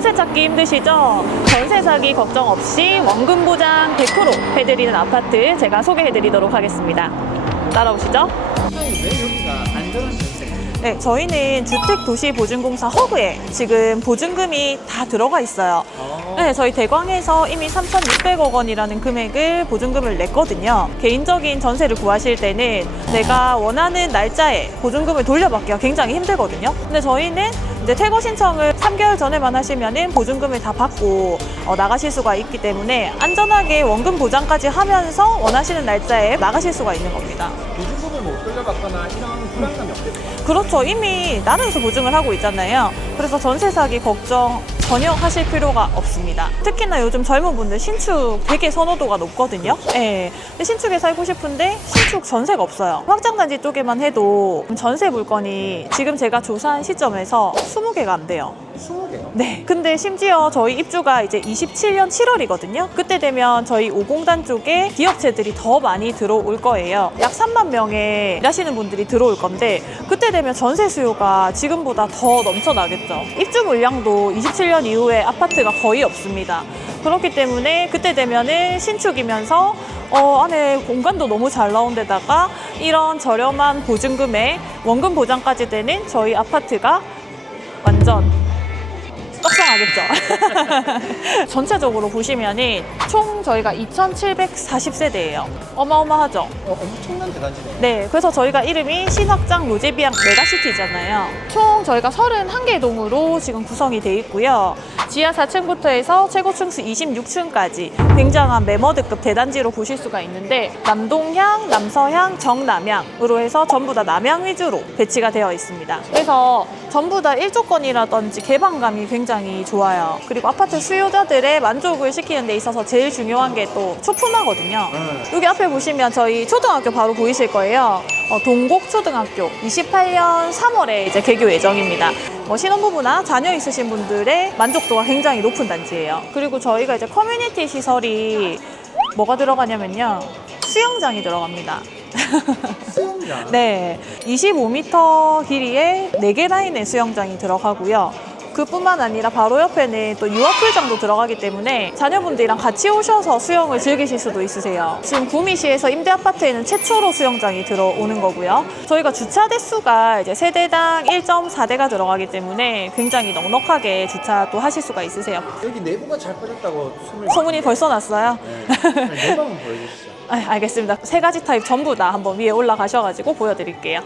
전세 찾기 힘드시죠? 전세 사기 걱정 없이 원금 보장 100% 해드리는 아파트 제가 소개해드리도록 하겠습니다. 따라오시죠. 왜 여기가 안전한 전세? 네, 저희는 주택도시보증공사 허브에 지금 보증금이 다 들어가 있어요. 네, 저희 대광에서 이미 3,600억 원이라는 금액을 보증금을 냈거든요. 개인적인 전세를 구하실 때는 내가 원하는 날짜에 보증금을 돌려받기가 굉장히 힘들거든요. 근데 저희는 이제 퇴거 신청을 3개월 전에만 하시면은 보증금을 다 받고 나가실 수가 있기 때문에 안전하게 원금 보장까지 하면서 원하시는 날짜에 나가실 수가 있는 겁니다. 보증금을 못 돌려받거나 이런 불안감이 없겠어요? 그렇죠. 이미 나라에서 보증을 하고 있잖아요. 그래서 전세 사기 걱정 전혀 하실 필요가 없습니다. 특히나 요즘 젊은 분들 신축 되게 선호도가 높거든요. 네. 근데 신축에 살고 싶은데 신축 전세가 없어요. 확장단지 쪽에만 해도 전세 물건이 지금 제가 조사한 시점에서 20개가 안 돼요. 20개요? 네. 근데 심지어 저희 입주가 이제 27년 7월이거든요. 그때 되면 저희 5공단 쪽에 기업체들이 더 많이 들어올 거예요. 약 3만 명의 일하시는 분들이 들어올 건데 그때 되면 전세 수요가 지금보다 더 넘쳐나겠죠. 입주 물량도 27년 이후에 아파트가 거의 없습니다. 그렇기 때문에 그때 되면은 신축이면서 안에 공간도 너무 잘 나온 데다가 이런 저렴한 보증금에 원금 보장까지 되는 저희 아파트가 완전 떡상하겠죠. 전체적으로 보시면은 총 저희가 2,740세대예요. 어마어마하죠. 엄청난 대단지네요. 네, 그래서 저희가 이름이 신확장 로제비앙 메가시티잖아요. 총 저희가 31개 동으로 지금 구성이 돼 있고요. 지하 4층부터 해서 최고 층수 26층까지 굉장한 매머드급 대단지로 보실 수가 있는데 남동향, 남서향, 정남향으로 해서 전부 다 남향 위주로 배치가 되어 있습니다. 그래서 전부 다 일조권이라든지 개방감이 굉장히 좋아요. 그리고 아파트 수요자들의 만족을 시키는 데 있어서 제일 중요한 게 또 초품화거든요. 여기 앞에 보시면 저희 초등학교 바로 보이실 거예요. 동곡초등학교 28년 3월에 이제 개교 예정입니다. 신혼부부나 자녀 있으신 분들의 만족도가 굉장히 높은 단지예요. 그리고 저희가 이제 커뮤니티 시설이 뭐가 들어가냐면요. 수영장이 들어갑니다. 수영장? 네, 25m 길이의 4개 라인의 수영장이 들어가고요. 그뿐만 아니라 바로 옆에는 또 유아풀장도 들어가기 때문에 자녀분들이랑 같이 오셔서 수영을 즐기실 수도 있으세요. 지금 구미시에서 임대아파트에는 최초로 수영장이 들어오는 거고요. 저희가 주차 대수가 이제 세대당 1.4대가 들어가기 때문에 굉장히 넉넉하게 주차도 하실 수가 있으세요. 여기 내부가 잘 빠졌다고 소문이 벌써 났어요? 네. 내부 한번 보여주시죠. 알겠습니다. 3가지 타입 전부 다 한번 위에 올라가셔가지고 보여드릴게요.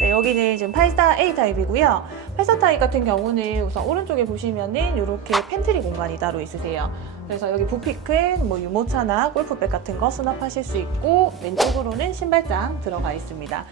네, 여기는 지금 84A 타입이고요. 84 타입 같은 경우는 우선 오른쪽에 보시면은 이렇게 팬트리 공간이 따로 있으세요. 그래서 여기 부피큰 유모차나 골프백 같은 거 수납하실 수 있고 왼쪽으로는 신발장 들어가 있습니다.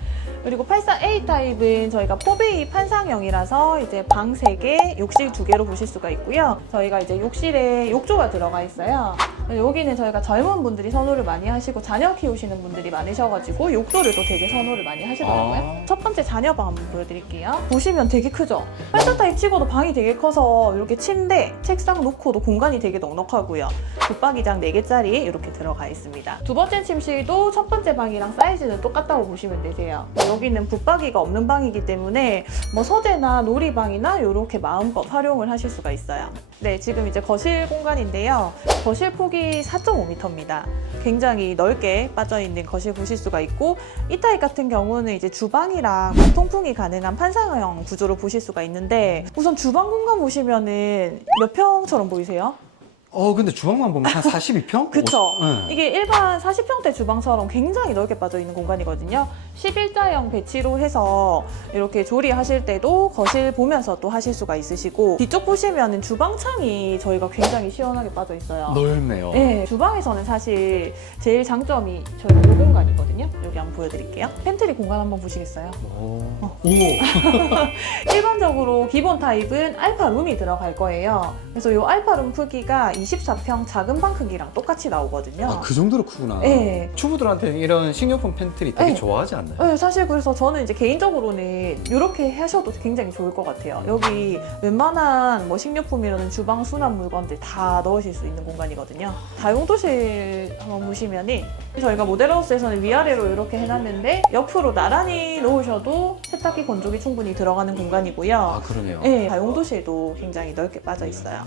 그리고 84A 타입은 저희가 4베이 판상형이라서 이제 방 3개, 욕실 2개로 보실 수가 있고요. 저희가 이제 욕실에 욕조가 들어가 있어요. 여기는 저희가 젊은 분들이 선호를 많이 하시고 자녀 키우시는 분들이 많으셔가지고 욕조를 또 되게 선호를 많이 하시더라고요. 첫 번째 자녀방 한번 보여드릴게요. 보시면 되게 크죠? 84 타입 치고도 방이 되게 커서 이렇게 침대, 책상 놓고도 공간이 되게 넉넉하고요. 붙박이장 4개짜리 이렇게 들어가 있습니다. 두 번째 침실도 첫 번째 방이랑 사이즈는 똑같다고 보시면 되세요. 여기는 붙박이가 없는 방이기 때문에 서재나 놀이방이나 이렇게 마음껏 활용을 하실 수가 있어요. 네, 지금 이제 거실 공간인데요. 거실 폭이 4.5m입니다. 굉장히 넓게 빠져있는 거실 보실 수가 있고 이 타입 같은 경우는 이제 주방이랑 통풍이 가능한 판상형 구조로 보실 수가 있는데 우선 주방 공간 보시면은 몇 평처럼 보이세요? 근데 주방만 보면 한 42평? 그쵸? 네. 이게 일반 40평대 주방처럼 굉장히 넓게 빠져있는 공간이거든요. 11자형 배치로 해서 이렇게 조리하실 때도 거실 보면서 또 하실 수가 있으시고 뒤쪽 보시면 주방창이 저희가 굉장히 시원하게 빠져있어요. 넓네요. 네, 주방에서는 사실 제일 장점이 저희 이 공간이거든요. 여기 한번 보여드릴게요. 팬트리 공간 한번 보시겠어요? 오. 일반적으로 기본 타입은 알파룸이 들어갈 거예요. 그래서 이 알파룸 크기가 24평 작은 방 크기랑 똑같이 나오거든요. 아, 그 정도로 크구나. 네. 주부들한테는 이런 식료품 팬트리 되게 네. 좋아하지 않나요? 네, 사실 그래서 저는 이제 개인적으로는 이렇게 하셔도 굉장히 좋을 것 같아요. 여기 웬만한 뭐 식료품이라든 주방 수납 물건들 다 넣으실 수 있는 공간이거든요. 다용도실 한번 보시면은 저희가 모델하우스에서는 위아래로 이렇게 해놨는데 옆으로 나란히 놓으셔도 세탁기 건조기 충분히 들어가는 공간이고요. 아, 그러네요. 네, 다용도실도 굉장히 넓게 빠져 있어요.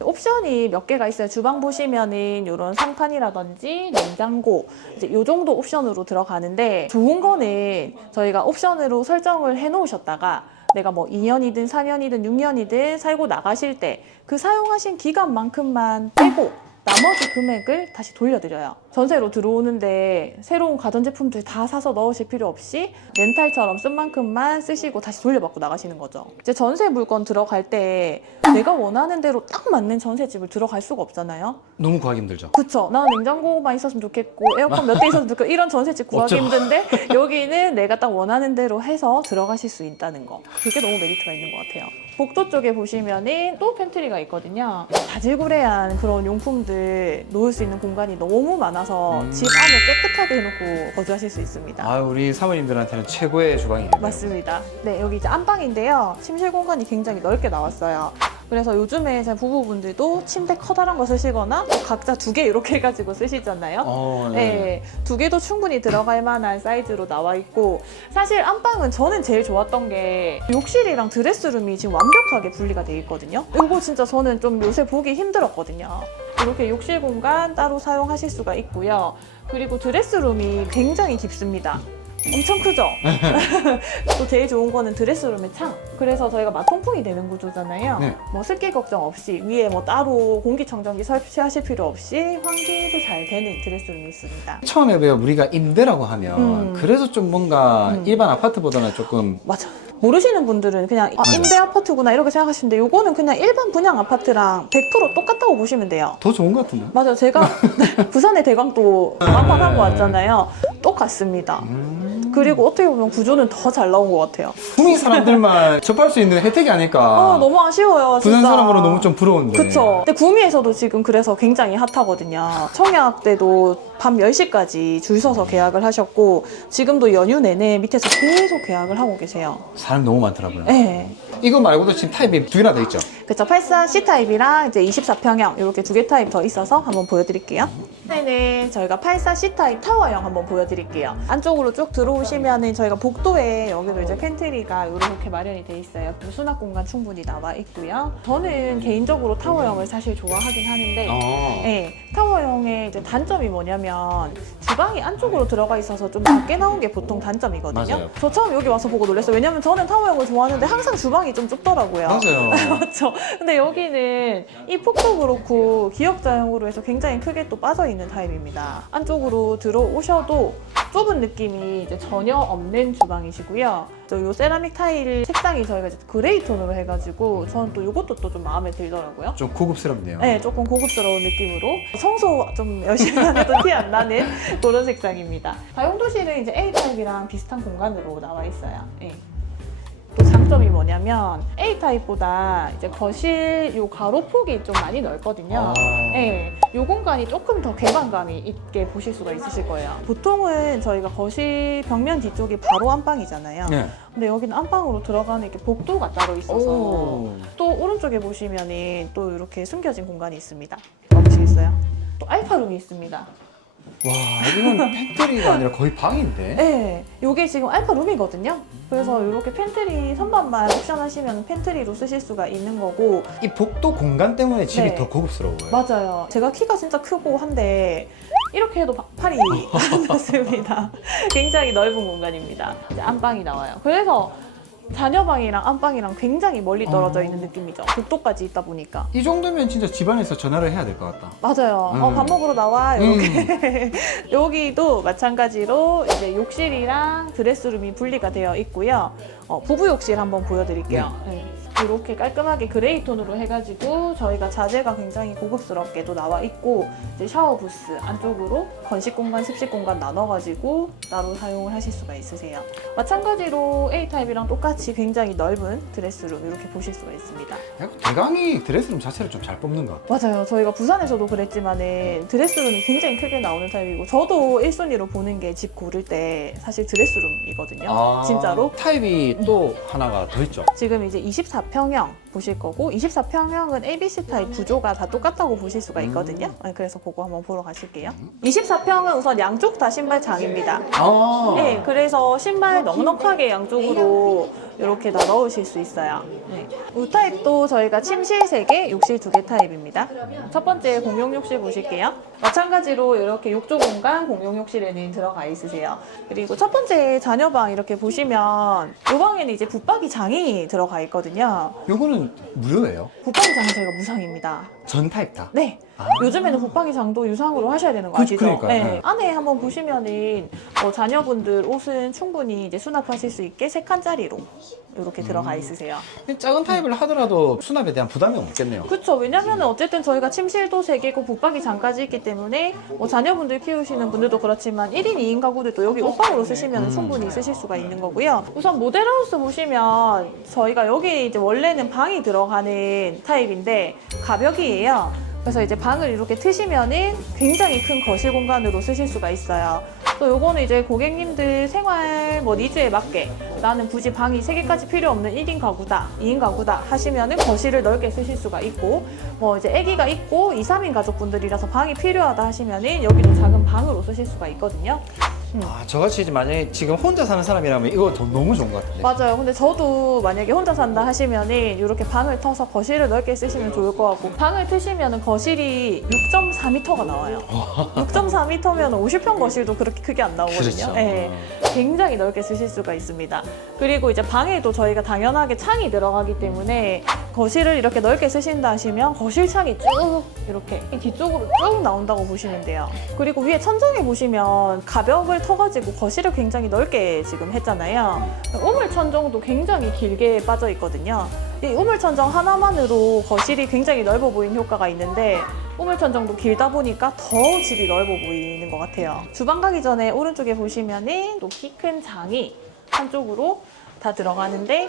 옵션이 몇 개가 있어요. 주방 보시면은 이런 상판이라든지 냉장고 이제 이 정도 옵션으로 들어가는데 좋은 거는 저희가 옵션으로 설정을 해놓으셨다가 내가 뭐 2년이든 4년이든 6년이든 살고 나가실 때 그 사용하신 기간만큼만 빼고 나머지 금액을 다시 돌려드려요. 전세로 들어오는데 새로운 가전제품들 다 사서 넣으실 필요 없이 렌탈처럼 쓴 만큼만 쓰시고 다시 돌려받고 나가시는 거죠. 이제 전세 물건 들어갈 때 내가 원하는 대로 딱 맞는 전세집을 들어갈 수가 없잖아요. 너무 구하기 힘들죠. 그쵸. 나는 냉장고만 있었으면 좋겠고 에어컨 몇 대 있었으면 좋겠고 이런 전세집 구하기 없죠. 힘든데 여기는 내가 딱 원하는 대로 해서 들어가실 수 있다는 거. 그게 너무 메리트가 있는 것 같아요. 복도 쪽에 보시면은 또 팬트리가 있거든요. 자질구레한 그런 용품들 놓을 수 있는 공간이 너무 많아서 집 안을 깨끗하게 해놓고 거주하실 수 있습니다. 아, 우리 사모님들한테는 최고의 주방이에요. 맞습니다. 네, 여기 이제 안방인데요. 침실 공간이 굉장히 넓게 나왔어요. 그래서 요즘에 제 부부분들도 침대 커다란 거 쓰시거나 또 각자 2개 이렇게 해가지고 쓰시잖아요. 네. 네, 2개도 충분히 들어갈 만한 사이즈로 나와 있고 사실 안방은 저는 제일 좋았던 게 욕실이랑 드레스룸이 지금 완벽하게 분리가 돼 있거든요. 이거 진짜 저는 좀 요새 보기 힘들었거든요. 이렇게 욕실 공간 따로 사용하실 수가 있고요. 그리고 드레스룸이 굉장히 깊습니다. 엄청 크죠? 또 제일 좋은 거는 드레스룸의 창. 그래서 저희가 맞통풍이 되는 구조잖아요. 네. 뭐 습기 걱정 없이 위에 뭐 따로 공기청정기 설치하실 필요 없이 환기도 잘 되는 드레스룸이 있습니다. 처음에 왜 우리가 임대라고 하면 그래서 좀 뭔가 일반 아파트보다는 조금 맞아. 모르시는 분들은 그냥 아, 임대 아파트구나 이렇게 생각하시는데 요거는 그냥 일반 분양 아파트랑 100% 똑같다고 보시면 돼요. 더 좋은 것 같은데. 맞아요. 제가 부산의 대광도 방문하고 왔잖아요. 똑같습니다. 그리고 어떻게 보면 구조는 더 잘 나온 것 같아요. 구미 사람들만 접할 수 있는 혜택이 아닐까. 너무 아쉬워요. 부산 진짜. 사람으로 너무 좀 부러운데. 그쵸. 근데 구미에서도 지금 그래서 굉장히 핫하거든요. 청약 때도 밤 10시까지 줄 서서 계약을 하셨고 지금도 연휴 내내 밑에서 계속 계약을 하고 계세요. 사람 너무 많더라고요. 네. 이거 말고도 지금 타입이 2개나 돼 있죠? 그쵸. 84C 타입이랑 이제 24평형 이렇게 2개 타입 더 있어서 한번 보여드릴게요. 이번에는 저희가 84C 타입 타워형 한번 보여드릴게요. 안쪽으로 쭉 들어오시면은 저희가 복도에 여기도 이제 팬트리가 이렇게 마련이 돼 있어요. 수납 공간 충분히 나와 있고요. 저는 개인적으로 타워형을 사실 좋아하긴 하는데 네, 타워형의 이제 단점이 뭐냐면 주방이 안쪽으로 들어가 있어서 좀 작게 나온 게 보통 단점이거든요. 맞아요. 저 처음 여기 와서 보고 놀랐어요. 왜냐면 저는 타워형을 좋아하는데 항상 주방이 좀 좁더라고요. 맞아요. 맞죠? 근데 여기는 이 폭도 그렇고 기역자형으로 해서 굉장히 크게 또 빠져있는 타입입니다. 안쪽으로 들어오셔도 좁은 느낌이 이제 전혀 없는 주방이시고요. 요 세라믹 타일 색상이 저희가 이제 그레이 톤으로 해가지고 저는 또 이것도 또 좀 마음에 들더라고요. 좀 고급스럽네요. 네, 조금 고급스러운 느낌으로 청소 좀 열심히 안 해도 티 안 나는 그런 색상입니다. 다용도실은 이제 A타입이랑 비슷한 공간으로 나와 있어요. 네. 또 장점이 뭐냐면 A타입보다 이제 거실 요 가로폭이 좀 많이 넓거든요. 네, 요 공간이 조금 더 개방감이 있게 보실 수가 있으실 거예요. 보통은 저희가 거실 벽면 뒤쪽이 바로 안방이잖아요. 네. 근데 여기는 안방으로 들어가는 이렇게 복도가 따로 있어서 오. 또 오른쪽에 보시면은 또 이렇게 숨겨진 공간이 있습니다. 와보시겠어요? 또 알파룸이 있습니다. 와, 이건 팬트리가 아니라 거의 방인데? 네, 이게 지금 알파룸이거든요. 그래서 이렇게 팬트리 선반만 옵션 하시면 팬트리로 쓰실 수가 있는 거고. 이 복도 공간 때문에 집이 네. 더 고급스러워요. 맞아요. 제가 키가 진짜 크고 한데 이렇게 해도 팔이 안 닿습니다. 굉장히 넓은 공간입니다. 이제 안방이 나와요. 그래서 자녀방이랑 안방이랑 굉장히 멀리 떨어져 있는 느낌이죠. 복도까지 있다 보니까. 이 정도면 진짜 집안에서 전화를 해야 될 것 같다. 맞아요. 밥 먹으러 나와. 이렇게. 여기도 마찬가지로 이제 욕실이랑 드레스룸이 분리가 되어 있고요. 부부 욕실 한번 보여드릴게요. 네. 이렇게 깔끔하게 그레이 톤으로 해가지고 저희가 자재가 굉장히 고급스럽게 또 나와 있고 이제 샤워 부스 안쪽으로 건식 공간, 습식 공간 나눠가지고 따로 사용을 하실 수가 있으세요. 마찬가지로 A타입이랑 똑같이 굉장히 넓은 드레스룸 이렇게 보실 수가 있습니다. 대강이 드레스룸 자체를 좀 잘 뽑는 것 같아요. 맞아요. 저희가 부산에서도 그랬지만은 드레스룸이 굉장히 크게 나오는 타입이고 저도 1순위로 보는 게 집 고를 때 사실 드레스룸이거든요. 진짜로. 타입이 또 하나가 더 있죠. 지금 이제 24평형 보실 거고 24평형은 ABC 타입 구조가 다 똑같다고 보실 수가 있거든요. 네, 그래서 그거 한번 보러 가실게요. 24평은 우선 양쪽 다 신발장입니다. 네, 그래서 신발 넉넉하게 양쪽으로 이렇게 다 넣으실 수 있어요. 네. 이 타입도 저희가 침실 3개, 욕실 2개 타입입니다. 첫 번째 공용 욕실 보실게요. 마찬가지로 이렇게 욕조 공간 공용 욕실에는 들어가 있으세요. 그리고 첫 번째 자녀방 이렇게 보시면 이 방에는 이제 붙박이장이 들어가 있거든요. 요거는 무료예요? 붙박이장은 저희가 무상입니다. 전 타입 다? 네. 요즘에는 붙박이장도 유상으로 하셔야 되는 거 아시죠? 그러니까요. 네. 네. 안에 한번 보시면은 자녀분들 옷은 충분히 이제 수납하실 수 있게 3칸짜리로 이렇게 들어가 있으세요. 작은 타입을 하더라도 수납에 대한 부담이 없겠네요. 그렇죠. 왜냐면 어쨌든 저희가 침실도 3개고 붙박이장까지 있기 때문에 자녀분들 키우시는 분들도 그렇지만 1인 2인 가구들도 여기 옷방으로 쓰시면 충분히 쓰실 수가 있는 거고요. 우선 모델하우스 보시면 저희가 여기 이제 원래는 방이 들어가는 타입인데 가벽이에요. 그래서 이제 방을 이렇게 트시면은 굉장히 큰 거실 공간으로 쓰실 수가 있어요. 또 요거는 이제 고객님들 생활 니즈에 맞게 나는 굳이 방이 3개까지 필요 없는 1인 가구다, 2인 가구다 하시면은 거실을 넓게 쓰실 수가 있고 이제 아기가 있고 2, 3인 가족분들이라서 방이 필요하다 하시면은 여기도 작은 방으로 쓰실 수가 있거든요. 저같이 만약에 지금 혼자 사는 사람이라면 이거 너무 좋은 것 같은데. 맞아요. 근데 저도 만약에 혼자 산다 하시면은 이렇게 방을 터서 거실을 넓게 쓰시면 좋을 것 같고 방을 트시면은 거실이 6.4m가 나와요. 6.4m면 50평 거실도 그렇게 크게 안 나오거든요. 그렇죠. 네, 굉장히 넓게 쓰실 수가 있습니다. 그리고 이제 방에도 저희가 당연하게 창이 들어가기 때문에 거실을 이렇게 넓게 쓰신다 하시면 거실 창이 쭉 이렇게 뒤쪽으로 쭉 나온다고 보시면 돼요. 그리고 위에 천장에 보시면 가벽을 터가지고 거실을 굉장히 넓게 지금 했잖아요. 우물천정도 굉장히 길게 빠져 있거든요. 이 우물천정 하나만으로 거실이 굉장히 넓어 보이는 효과가 있는데 우물천정도 길다 보니까 더 집이 넓어 보이는 것 같아요. 주방 가기 전에 오른쪽에 보시면은 또 키 큰 장이 한쪽으로 다 들어가는데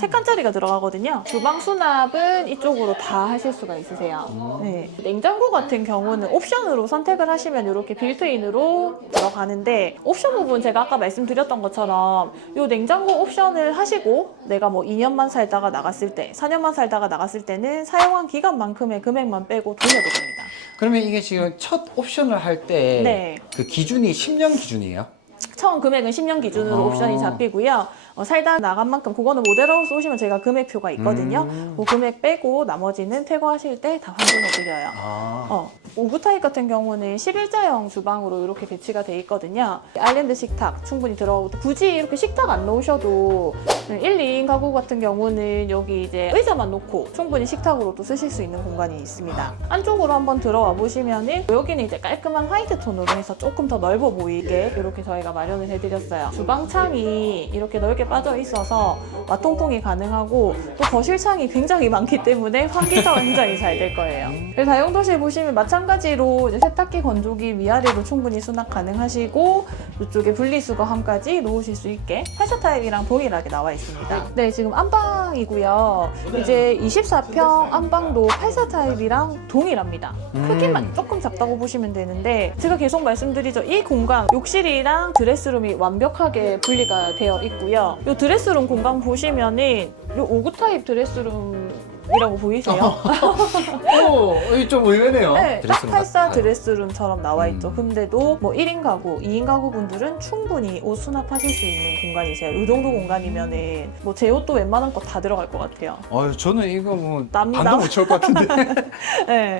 3칸짜리가 들어가거든요. 주방 수납은 이쪽으로 다 하실 수가 있으세요. 네. 냉장고 같은 경우는 옵션으로 선택을 하시면 이렇게 빌트인으로 들어가는데 옵션 부분 제가 아까 말씀드렸던 것처럼 이 냉장고 옵션을 하시고 내가 2년만 살다가 나갔을 때 4년만 살다가 나갔을 때는 사용한 기간만큼의 금액만 빼고 돌려드립니다. 그러면 이게 지금 첫 옵션을 할 때 네. 그 기준이 10년 기준이에요? 처음 금액은 10년 기준으로 옵션이 잡히고요. 살다 나간 만큼 그거는 모델하우스 오시면 제가 금액표가 있거든요. 그 금액 빼고 나머지는 퇴거하실 때 다 환불해드려요. 5구 타입 같은 경우는 11자형 주방으로 이렇게 배치가 돼 있거든요. 아일랜드 식탁 충분히 들어가고 굳이 이렇게 식탁 안 놓으셔도 1, 2인 가구 같은 경우는 여기 이제 의자만 놓고 충분히 식탁으로도 쓰실 수 있는 공간이 있습니다. 안쪽으로 한번 들어와 보시면은 여기는 이제 깔끔한 화이트 톤으로 해서 조금 더 넓어 보이게 이렇게 저희가 마련을 해드렸어요. 주방창이 이렇게 넓게 빠져 있어서 와통풍이 가능하고 또 거실창이 굉장히 많기 때문에 환기가 굉장히 잘 될 거예요. 그래서 다용도실 보시면 마찬가지로 이제 세탁기, 건조기 위아래로 충분히 수납 가능하시고 이쪽에 분리수거함까지 놓으실 수 있게 8사 타입이랑 동일하게 나와 있습니다. 네, 지금 안방이고요. 이제 24평 안방도 8사 타입이랑 동일합니다. 크기만 조금 작다고 보시면 되는데 제가 계속 말씀드리죠. 이 공간 욕실이랑 드레스룸이 완벽하게 분리가 되어 있고요. 이 드레스룸 공간 보시면은 이 5구 타입 드레스룸이라고 보이세요? 좀 의외네요. 네, 딱 드레스룸 84 같아요. 드레스룸처럼 나와 있죠. 근데도 1인 가구, 2인 가구 분들은 충분히 옷 수납하실 수 있는 공간이세요. 이 정도 공간이면은 제 옷도 웬만한 거 다 들어갈 것 같아요. 저는 이거 남- 반도 못 채울 것 같은데.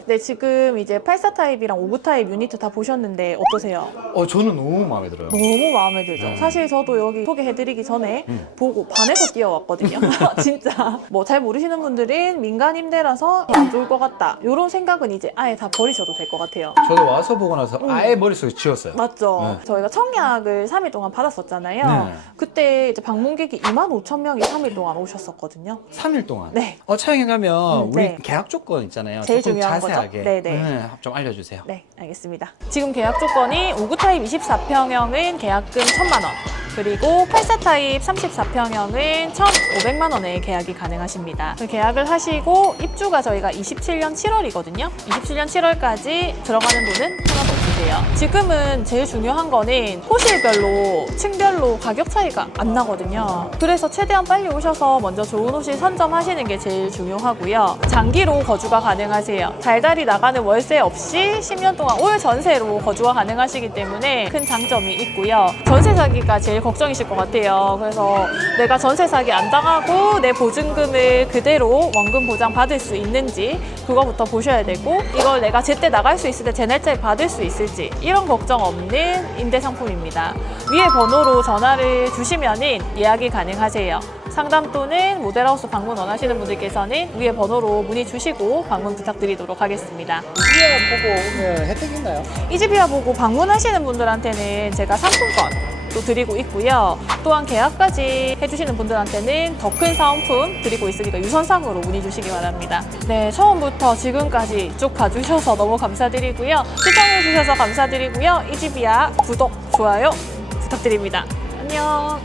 네, 지금 이제 84 타입이랑 5구 타입 유니트 다 보셨는데 어떠세요? 저는 너무 마음에 들어요. 너무 마음에 들죠. 사실 저도 여기 소개해드리기 전에 보고 반해서 뛰어왔거든요. 진짜 잘 모르시는 분들은 나는 민간 임대라서 안 좋을 것 같다. 이런 생각은 이제 아예 다 버리셔도 될 것 같아요. 저도 와서 보고 나서 아예 머릿속에 지웠어요. 맞죠? 네. 저희가 청약을 3일 동안 받았었잖아요. 네. 그때 이제 방문객이 25,000명이 3일 동안 오셨었거든요. 3일 동안. 네. 차영에 가면 우리 네. 계약 조건 있잖아요. 제일 조금 중요한 거죠? 자세하게 네네. 좀 알려주세요. 네, 알겠습니다. 지금 계약 조건이 5구 타입 24평형은 계약금 1,000만 원, 그리고 84 타입 34평형은 1,500만 원에 계약이 가능하십니다. 그 계약을 하시고 입주가 저희가 27년 7월이거든요. 27년 7월까지 들어가는 돈은 1,000원 주세요. 지금은 제일 중요한 거는 호실별로, 층별로 가격 차이가 안 나거든요. 그래서 최대한 빨리 오셔서 먼저 좋은 호실 선점하시는 게 제일 중요하고요. 장기로 거주가 가능하세요. 달달이 나가는 월세 없이 10년 동안 올 전세로 거주가 가능하시기 때문에 큰 장점이 있고요. 전세 사기가 제일 걱정이실 것 같아요. 그래서 내가 전세 사기 안 당하고 내 보증금을 그대로 원금 보장 받을 수 있는지 그거부터 보셔야 되고, 이걸 내가 제때 나갈 수 있을 때 제 날짜에 받을 수 있을지 이런 걱정 없는 임대 상품입니다. 위에 번호로 전화를 주시면은 예약이 가능하세요. 상담 또는 모델하우스 방문 원하시는 분들께서는 위에 번호로 문의 주시고 방문 부탁드리도록 하겠습니다. 이에 보고 오면 혜택 있나요? 이집이야 보고 방문하시는 분들한테는 제가 상품권 또 드리고 있고요. 또한 계약까지 해주시는 분들한테는 더 큰 사은품 드리고 있으니까 유선상으로 문의 주시기 바랍니다. 네, 처음부터 지금까지 쭉 봐주셔서 너무 감사드리고요. 시청해주셔서 감사드리고요. 이집이야 구독, 좋아요 부탁드립니다. 안녕.